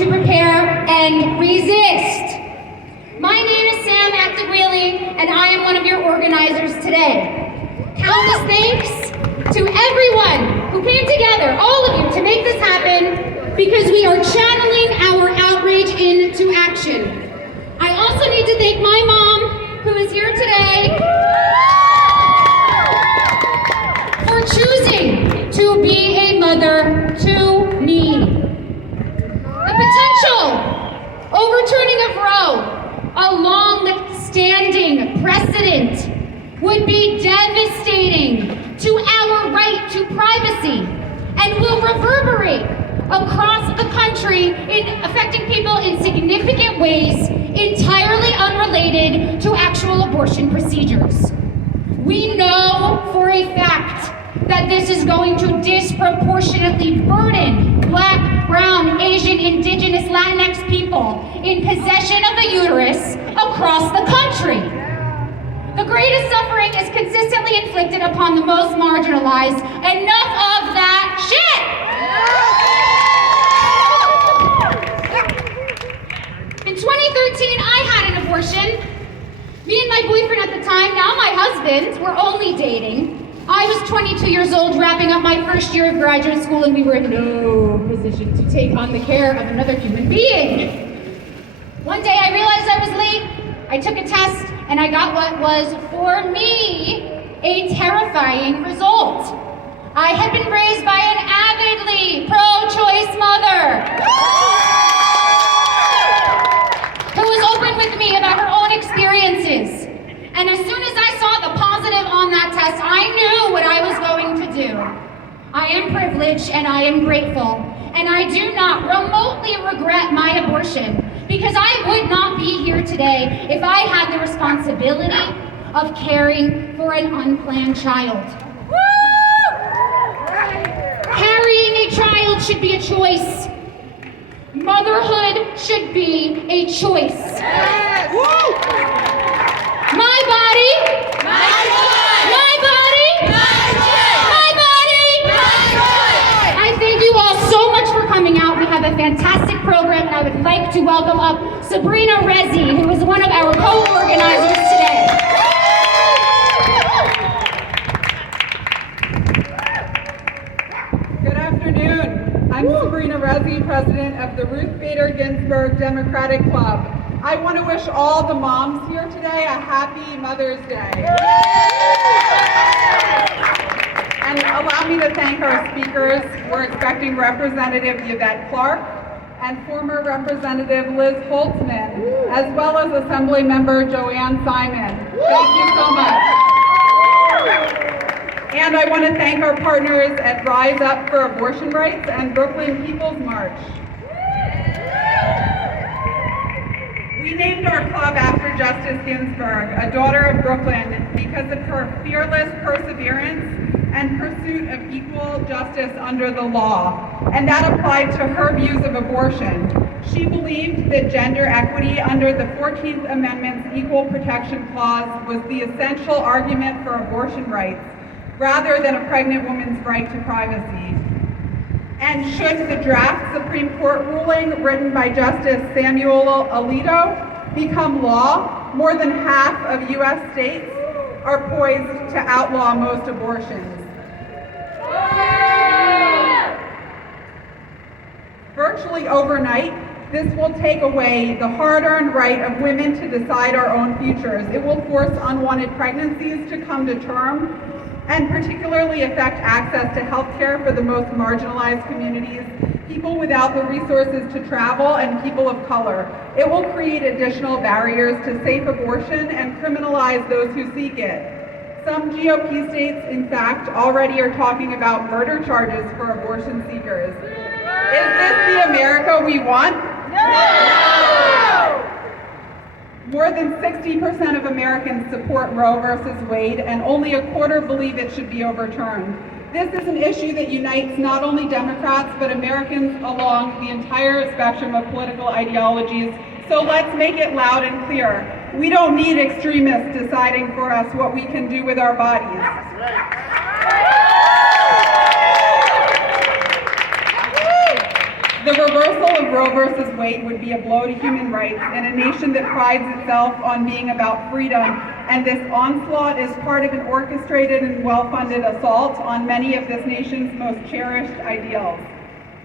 to prepare and resist. My name is Sam Actigwili, and I am one of your organizers today. Countless thanks to everyone who came together, all of you, to make this happen, because we are channeling our outrage into action. I also need to thank my mom, who is here today, for choosing to be a mother to me. The potential overturning of Roe, a long-standing precedent, would be devastating to our right to privacy and will reverberate across the country, affecting people in significant ways entirely unrelated to actual abortion procedures. We know for a fact that this is going to disproportionately burden Black, Brown, Asian, Indigenous, Latinx people in possession of the uterus across the country. The greatest suffering is consistently inflicted upon the most marginalized. Enough of that shit! In 2013, I had an abortion. Me and my boyfriend at the time, now my husband, were only dating. I was 22 years old, wrapping up my first year of graduate school, and we were in no position to take on the care of another human being. One day I realized I was late. I took a test, and I got what was, for me, a terrifying result. I had been raised by an avidly pro-choice mother who was open with me about her own experiences. And as soon as I saw the positive on that test, I knew what I was going to do. I am privileged and I am grateful, and I do not remotely regret my abortion, because I would not be here today if I had the responsibility of caring for an unplanned child. Carrying a child should be a choice. Motherhood should be a choice. My body, my choice. My body, my choice. My body, my choice. I thank you all so much for coming out. We have a fantastic program, and I would like to welcome up Sabrina Rezi, who is one of our co-organizers today. Good afternoon. I'm Sabrina Rezi, president of the Ruth Bader Ginsburg Democratic Club. I want to wish all the moms here today a happy Mother's Day. And allow me to thank our speakers. We're expecting Representative Yvette Clarke and former Representative Liz Holtzman, as well as Assembly Member Joanne Simon. Thank you so much. And I want to thank our partners at Rise Up for Abortion Rights and Brooklyn People's March. We named our club after Justice Ginsburg, a daughter of Brooklyn, because of her fearless perseverance and pursuit of equal justice under the law. And that applied to her views of abortion. She believed that gender equity under the 14th Amendment's Equal Protection Clause was the essential argument for abortion rights, rather than a pregnant woman's right to privacy. And should the draft Supreme Court ruling written by Justice Samuel Alito become law, more than half of U.S. states are poised to outlaw most abortions. Virtually overnight, this will take away the hard-earned right of women to decide our own futures. It will force unwanted pregnancies to come to term, and particularly affect access to health care for the most marginalized communities, people without the resources to travel, and people of color. It will create additional barriers to safe abortion and criminalize those who seek it. Some GOP states, in fact, already are talking about murder charges for abortion seekers. Is this the America we want? No! More than 60% of Americans support Roe versus Wade, and only a quarter believe it should be overturned. This is an issue that unites not only Democrats, but Americans along the entire spectrum of political ideologies. So let's make it loud and clear. We don't need extremists deciding for us what we can do with our bodies. The reversal of Roe versus Wade would be a blow to human rights in a nation that prides itself on being about freedom, and this onslaught is part of an orchestrated and well-funded assault on many of this nation's most cherished ideals.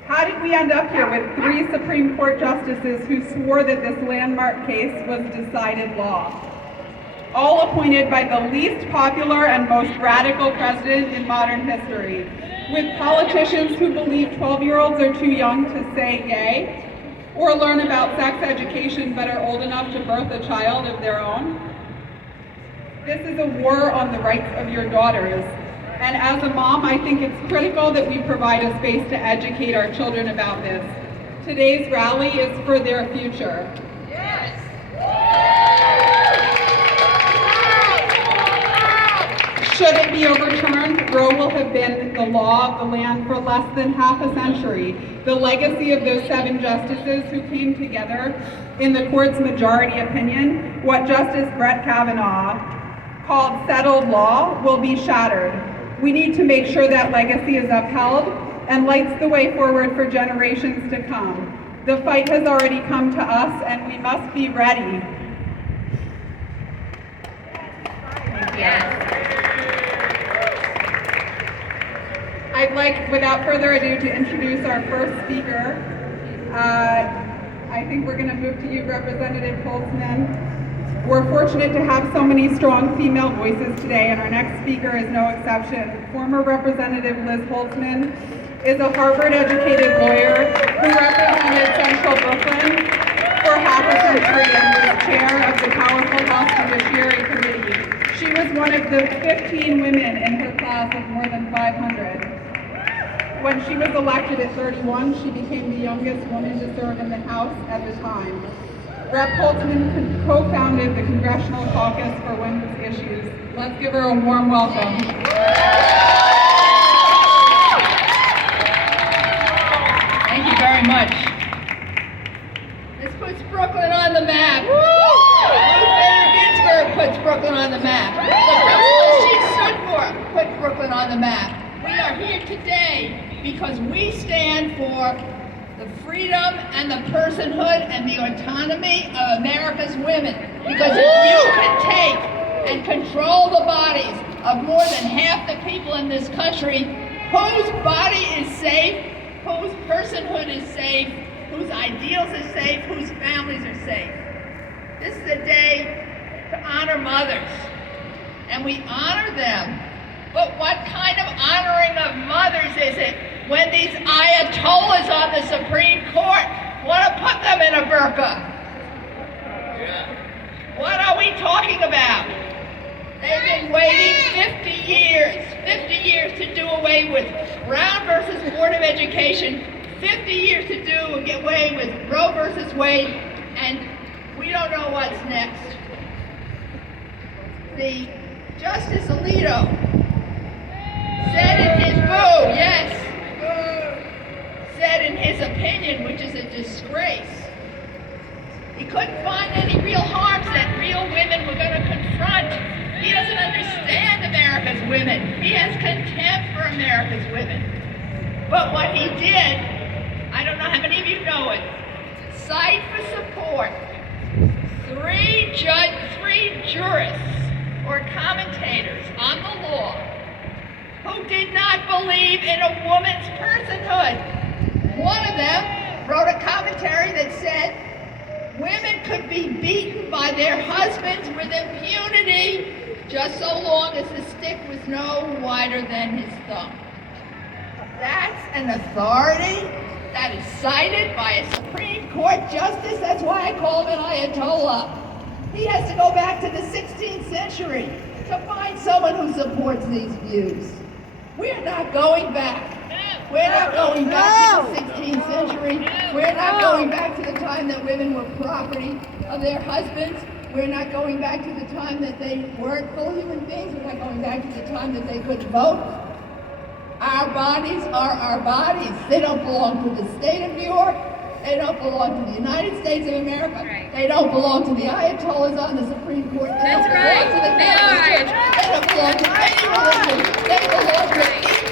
How did we end up here with 3 Supreme Court justices who swore that this landmark case was decided law? All appointed by the least popular and most radical president in modern history, with politicians who believe 12-year-olds are too young to say yay, or learn about sex education but are old enough to birth a child of their own. This is a war on the rights of your daughters, and as a mom, I think it's critical that we provide a space to educate our children about this. Today's rally is for their future. Yes! Should it be overturned, Roe will have been the law of the land for less than half a century. The legacy of those 7 justices who came together in the court's majority opinion, what Justice Brett Kavanaugh called settled law, will be shattered. We need to make sure that legacy is upheld and lights the way forward for generations to come. The fight has already come to us, and we must be ready. Yes. I'd like, without further ado, to introduce our first speaker. I think we're going to move to you, Representative Holtzman. We're fortunate to have so many strong female voices today, and our next speaker is no exception. Former Representative Liz Holtzman is a Harvard-educated lawyer who represented Central Brooklyn for half a century and was chair of the powerful House Judiciary Committee. She was one of the 15 women in her class of more than 500. When she was elected at 31, she became the youngest woman to serve in the House at the time. Rep. Holtzman co-founded the Congressional Caucus for Women's Issues. Let's give her a warm welcome. Thank you very much. This puts Brooklyn on the map. Ruth Bader Ginsburg puts Brooklyn on the map. The principles she stood for put Brooklyn on the map. We are here today because we stand for the freedom and the personhood and the autonomy of America's women. Because if you can take and control the bodies of more than half the people in this country, whose body is safe, whose personhood is safe, whose ideals are safe, whose families are safe. This is a day to honor mothers, and we honor them. But what kind of honoring of mothers is it when these ayatollahs on the Supreme Court want to put them in a burqa? What are we talking about? They've been waiting 50 years to do away with Brown versus Board of Education, 50 years to do away with Roe versus Wade, and we don't know what's next. The Justice Alito said in his said in his opinion, which is a disgrace, he couldn't find any real harms that real women were going to confront. He doesn't understand America's women. He has contempt for America's women. But what he did, I don't know how many of you know it, cite for support 3 jurists or commentators on the law who did not believe in a woman's personhood. One of them wrote a commentary that said women could be beaten by their husbands with impunity just so long as the stick was no wider than his thumb. That's an authority that is cited by a Supreme Court justice. That's why I call him an Ayatollah. He has to go back to the 16th century to find someone who supports these views. We're not going back. We're not going back to the 16th century. We're not going back to the time that women were property of their husbands. We're not going back to the time that they weren't full human beings. We're not going back to the time that they couldn't vote. Our bodies are our bodies. They don't belong to the state of New York. They don't belong to the United States of America. Right. They don't belong to the Ayatollahs on the Supreme Court. They don't belong to the Catholic Church. They don't belong to any religion. They belong to